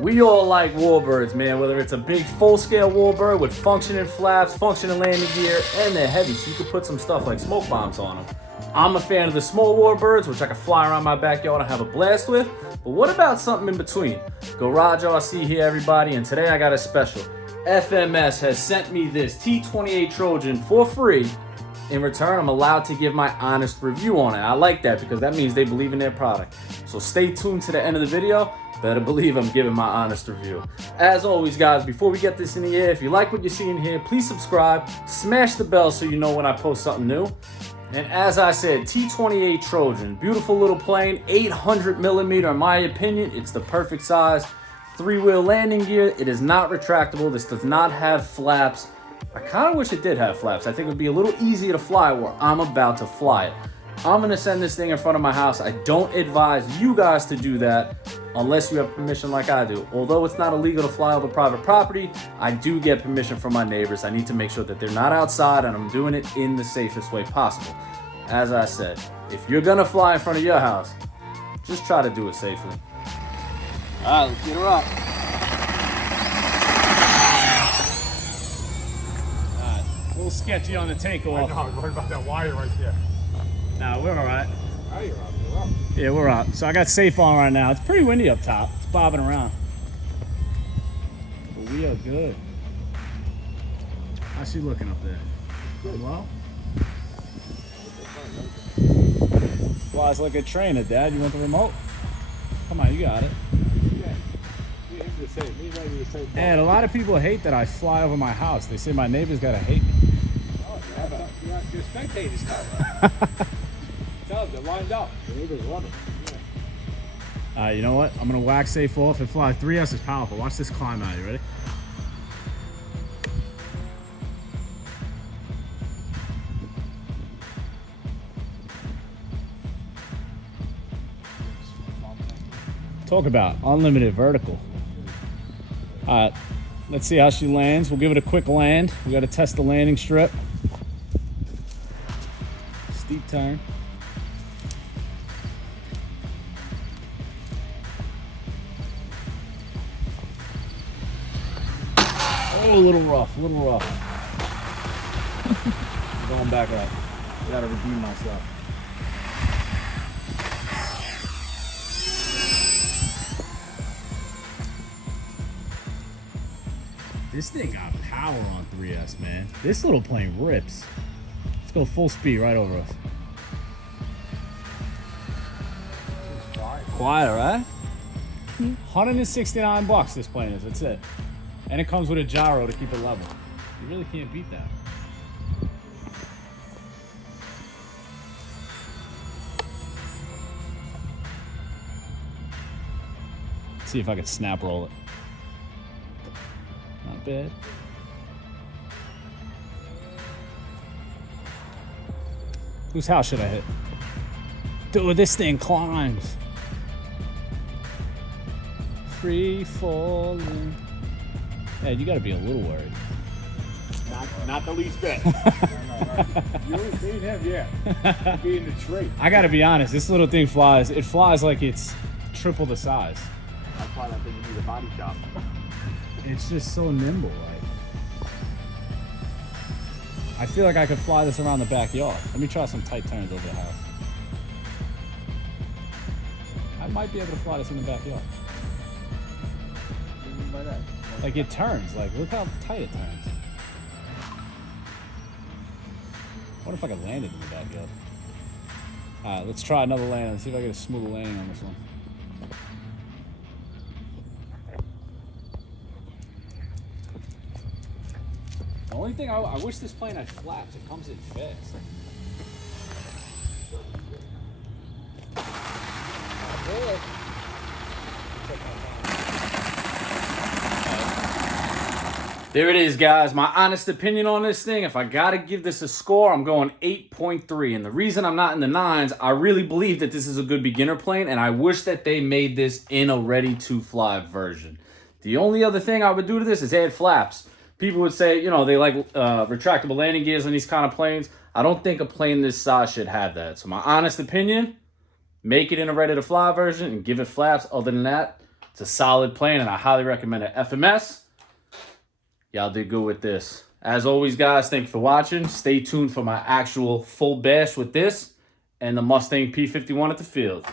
We all like warbirds, man, whether it's a big full-scale warbird with functioning flaps, functioning landing gear, and they're heavy, so you can put some stuff like smoke bombs on them. I'm a fan of the small warbirds, which I can fly around my backyard and have a blast with, but what about something in between? Garage RC here, everybody, and today I got a special. FMS has sent me this T-28 Trojan for free. In return, I'm allowed to give my honest review on it. I like that because that means they believe in their product. So stay tuned to the end of the video. Better believe I'm giving my honest review. As always, guys, before we get this in the air, if you like what you're seeing here, please subscribe, smash the bell so you know when I post something new. And as I said, T-28 Trojan, beautiful little plane, 800 millimeter. In my opinion, it's the perfect size. 3-wheel landing gear. It is not retractable. This does not have flaps. I kind of wish it did have flaps. I think it would be a little easier to fly where I'm about to fly it. I'm going to send this thing in front of my house. I don't advise you guys to do that unless you have permission like I do. Although it's not illegal to fly over private property, I do get permission from my neighbors. I need to make sure that they're not outside and I'm doing it in the safest way possible. As I said, if you're going to fly in front of your house, just try to do it safely. All right, let's get her up. A little sketchy on the takeoff. I know, I was worried about that wire right there. Nah, we're all right. Oh, you're up, you're up. Yeah, we're up. So I got safe on right now. It's pretty windy up top. It's bobbing around. But we are good. How's she looking up there? Good. Well? Flies like a trainer, Dad. You want the remote? Come on, you got it. And a lot of people hate that I fly over my house. They say my neighbors gotta hate me. Oh, you're spectators now. Tell them, they're lined up. The neighbors love it. Yeah. You know what? I'm gonna wax safe off and fly. 3S is powerful. Watch this climb out. You ready? Talk about unlimited vertical. All right, let's see how she lands. We'll give it a quick land. We got to test the landing strip. Steep turn. Oh, a little rough, a little rough. Going back up. Got to redeem myself. This thing got power on 3S, man. This little plane rips. Let's go full speed right over us. Quiet, right? 169 bucks this plane is, that's it. And it comes with a gyro to keep it level. You really can't beat that. Let's see if I can snap roll it. Not bad. Whose house should I hit? Dude, this thing climbs. Free falling. Hey, you gotta be a little worried. Not the least bit. No. You ain't seen him yet. Be in the tree. I gotta be honest, this little thing flies. It flies like it's triple the size. That's why that thing needs a body shop. It's just so nimble, right? I feel like I could fly this around the backyard. Let me try some tight turns over the house. I might be able to fly this in the backyard. What do you mean by that? Like it turns, like look how tight it turns. What if I could land it in the backyard? Alright, let's try another land. Let's see if I get a smooth landing on this one. The only thing I wish this plane had flaps. It comes in fast. There it is, guys. My honest opinion on this thing. If I gotta give this a score, I'm going 8.3. And the reason I'm not in the 9s, I really believe that this is a good beginner plane, and I wish that they made this in a ready-to-fly version. The only other thing I would do to this is add flaps. People would say, you know, they like retractable landing gears on these kind of planes. I don't think a plane this size should have that. So my honest opinion, make it in a ready-to-fly version and give it flaps. Other than that, It's a solid plane, and I highly recommend it. FMS, y'all did good with this. As always, guys, thank you for watching. Stay tuned for my actual full bash with this and the Mustang P51 at the field.